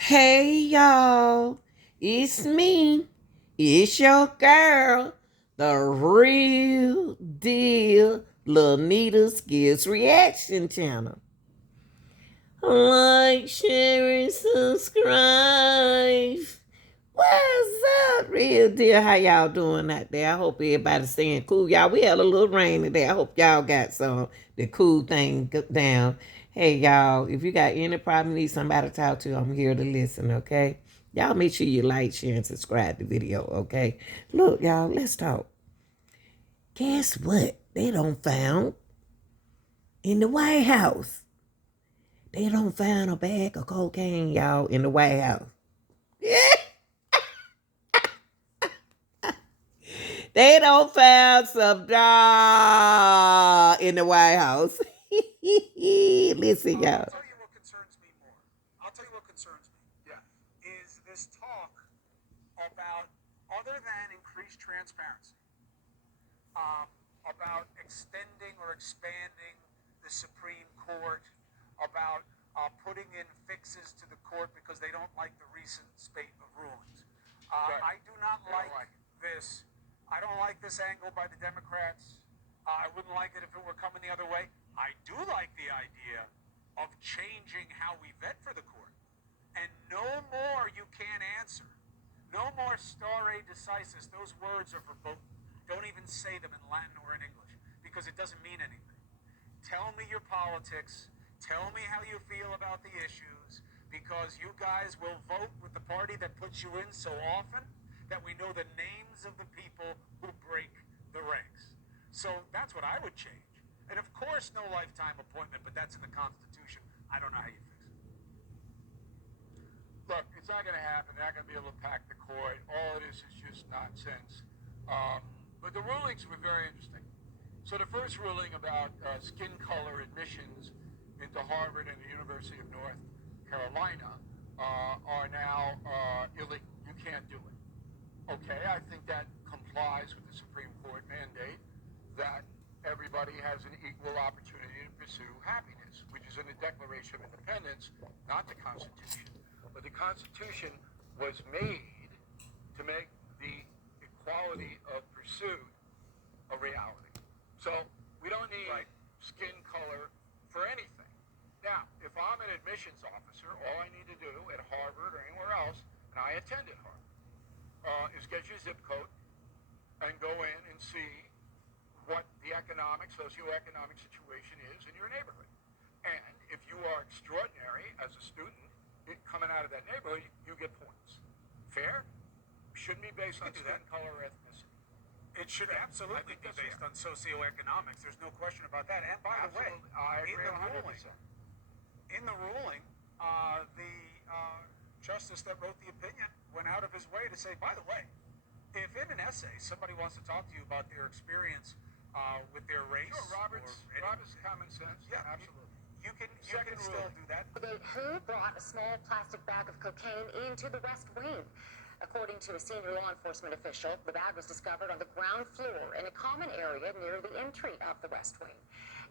Hey y'all, it's me. It's your girl, the real deal Lanita's Gives Reaction Channel. Like, share, and subscribe. What's up, real deal? How y'all doing out there? I hope everybody's staying cool. Y'all, we had a little rain today. I hope y'all got some the cool thing down. Hey y'all, if you got any problem, need somebody to talk to, I'm here to listen, okay? Y'all make sure you like, share, and subscribe to the video, okay? Look, y'all, let's talk. Guess what? They don't found in the White House. They don't find a bag of cocaine, y'all, in the White House. Yeah. They don't found some dog in the White House. Listen, y'all. I'll tell you what concerns me more. I'll tell you what concerns me. Yeah. Is this talk about, other than increased transparency, about extending or expanding the Supreme Court, about putting in fixes to the court because they don't like the recent spate of rulings. Right. I do not like this. I don't like this angle by the Democrats. I wouldn't like it if it were coming the other way. I do like the idea of changing how we vet for the court. And no more you can't answer. No more stare decisis. Those words are verboten. Don't even say them in Latin or in English because it doesn't mean anything. Tell me your politics. Tell me how you feel about the issues, because you guys will vote with the party that puts you in so often that we know the names of the people who break the ranks. So that's what I would change. And of course, no lifetime appointment, but that's in the Constitution. I don't know how you fix it. Look, it's not going to happen. They're not going to be able to pack the court. All it is just nonsense. But the rulings were very interesting. So the first ruling about skin color admissions into Harvard and the University of North Carolina are now illegal. You can't do it. Okay, I think that complies with the Supreme Court mandate that everybody has an equal opportunity to pursue happiness, which is in the Declaration of Independence, not the Constitution. But the Constitution was made to make the equality of pursuit a reality. So we don't need skin color for anything. Now, if I'm an admissions officer, all I need to do at Harvard or anywhere else, and I attended Harvard, is get your zip code and go in and see what the socioeconomic situation is in your neighborhood. And if you are extraordinary as a student coming out of that neighborhood, you get points. Fair? Shouldn't be based on skin color or ethnicity. It should absolutely be based on socioeconomics. There's no question about that. And by the way, I agree in the ruling, the justice that wrote the opinion went out of his way to say, by the way, if in an essay somebody wants to talk to you about their experience with their race, Robert's common sense. Yeah, absolutely. You can still do that. Who brought a small plastic bag of cocaine into the West Wing? According to a senior law enforcement official, the bag was discovered on the ground floor in a common area near the entry of the West Wing.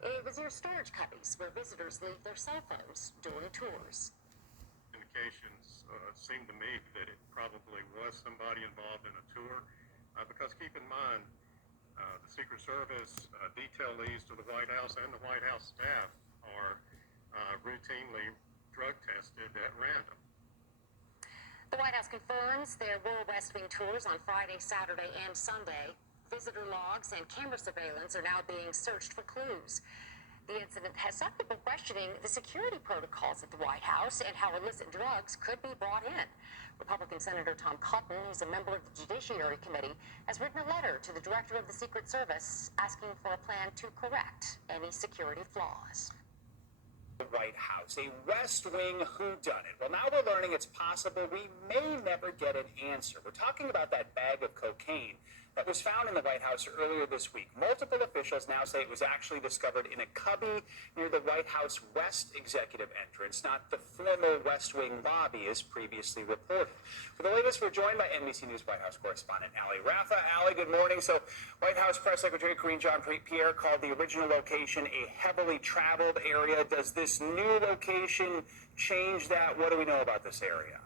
It was near storage cubbies where visitors leave their cell phones during tours. Indications seem to me that it probably was somebody involved in a tour, because keep in mind, the Secret Service detailees to the White House and the White House staff are routinely drug tested at random. The White House confirms there were West Wing tours on Friday, Saturday, and Sunday. Visitor logs and camera surveillance are now being searched for clues. The incident has some people questioning the security protocols at the White House and how illicit drugs could be brought in. Republican Senator Tom Cotton, who's a member of the Judiciary Committee, has written a letter to the director of the Secret Service asking for a plan to correct any security flaws. The White House, a West Wing whodunit. Well, now we're learning it's possible we may never get an answer. We're talking about that bag of cocaine that was found in the White House earlier this week. Multiple officials now say it was actually discovered in a cubby near the White House West executive entrance, not the formal West Wing lobby as previously reported. For the latest, we're joined by NBC News White House correspondent Ali Rafa. Ali, good morning. So White House Press Secretary Karine Jean-Pierre called the original location a heavily traveled area. Does this new location change that? What do we know about this area?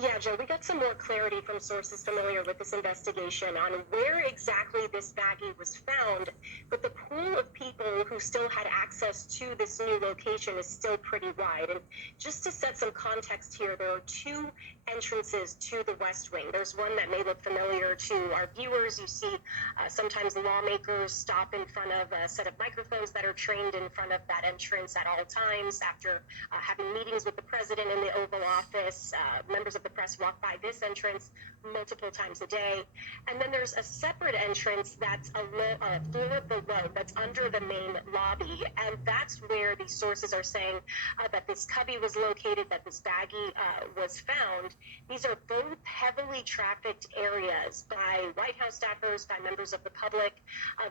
Yeah, Joe, we got some more clarity from sources familiar with this investigation on where exactly this baggie was found, but the pool of people who still had access to this new location is still pretty wide. And just to set some context here, there are two entrances to the West Wing. There's one that may look familiar to our viewers. You see sometimes lawmakers stop in front of a set of microphones that are trained in front of that entrance at all times after having meetings with the president in the Oval Office. Members of the press walk by this entrance multiple times a day. And then there's a separate entrance that's a floor below, that's under the main lobby. And that's where these sources are saying that this cubby was located, that this baggie was found. These are both heavily trafficked areas by White House staffers, by members of the public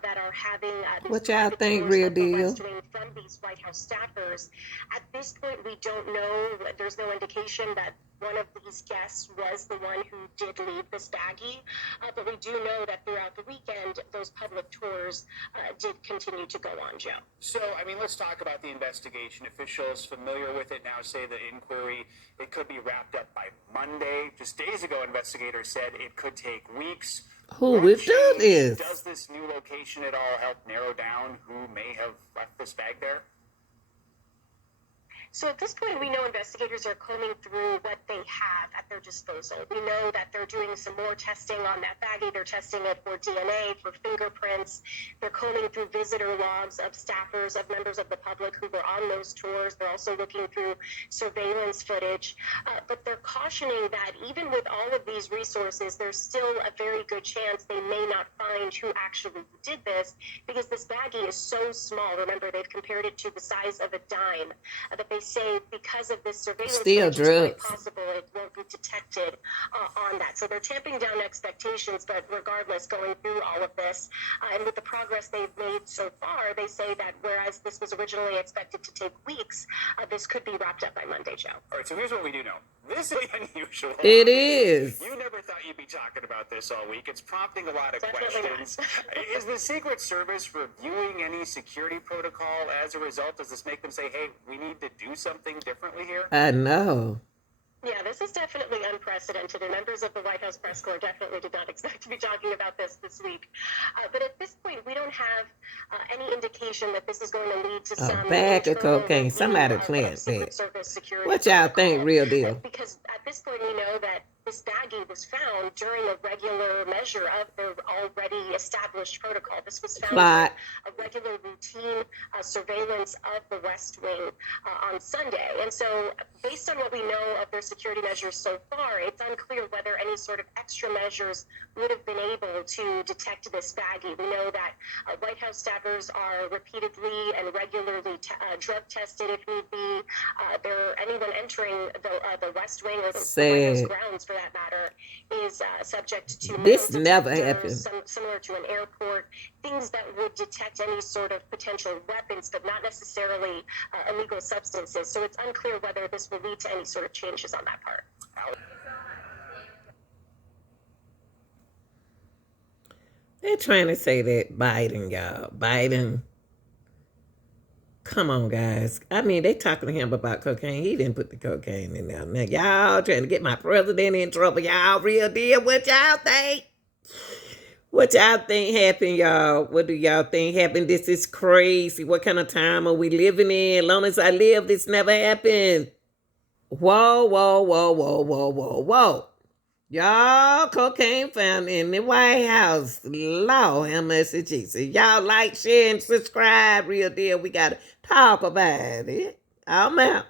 that are having what y'all think, real deal? From these White House staffers. At this point, we don't know. There's no indication that one of these guests was the one who did leave this baggie, but we do know that throughout the weekend, those public tours did continue to go on, Joe. So, I mean, let's talk about the investigation. Officials familiar with it now say the inquiry, it could be wrapped up by Monday. Just days ago, investigators said it could take weeks. Who would do this? Does this new location at all help narrow down who may have left this bag there? So at this point, we know investigators are combing through what they have at their disposal. We know that they're doing some more testing on that baggie. They're testing it for DNA, for fingerprints. They're combing through visitor logs of staffers, of members of the public who were on those tours. They're also looking through surveillance footage. But they're cautioning that even with all of these resources, there's still a very good chance they may not find who actually did this, because this baggie is so small. Remember, they've compared it to the size of a dime, that they say because of this surveillance, still drugs, it's quite possible it won't be detected on that. So they're tamping down expectations, but regardless, going through all of this, and with the progress they've made so far, they say that whereas this was originally expected to take weeks, this could be wrapped up by Monday, Joe. All right, so here's what we do know. This is unusual. It is. You never thought you'd be talking about this all week. It's prompting a lot of questions. Is the Secret Service reviewing any security protocol as a result? Does this make them say, hey, we need to do something differently here? I know. Yeah, this is definitely unprecedented, and members of the White House press corps definitely did not expect to be talking about this week. But at this point, we don't have any indication that this is going to lead to some bag of cocaine. Somebody plant that. What y'all think, real deal? Because at this point, we know that this baggie was found during a regular measure of the already established protocol. This was found in a regular routine surveillance of the West Wing on Sunday. And so based on what we know of their security measures so far, it's unclear whether any sort of extra measures would have been able to detect this baggie. We know that White House staffers are repeatedly and regularly drug tested if need be. Anyone entering the West Wing or the White House grounds, for that matter, is subject to this never happened. Similar to an airport, things that would detect any sort of potential weapons, but not necessarily illegal substances. So it's unclear whether this will lead to any sort of changes on that part. They're trying to say that Biden, y'all. Biden. Come on, guys. I mean, they talking to him about cocaine. He didn't put the cocaine in there. Now, y'all trying to get my president in trouble. Y'all, real deal. What y'all think? What y'all think happened, y'all? What do y'all think happened? This is crazy. What kind of time are we living in? As long as I live, this never happened. Whoa, whoa, whoa, whoa, whoa, whoa, whoa. Y'all, cocaine found in the White House. Lord have mercy, Jesus. Y'all like, share, and subscribe. Real deal. We got to talk about it. I'm out.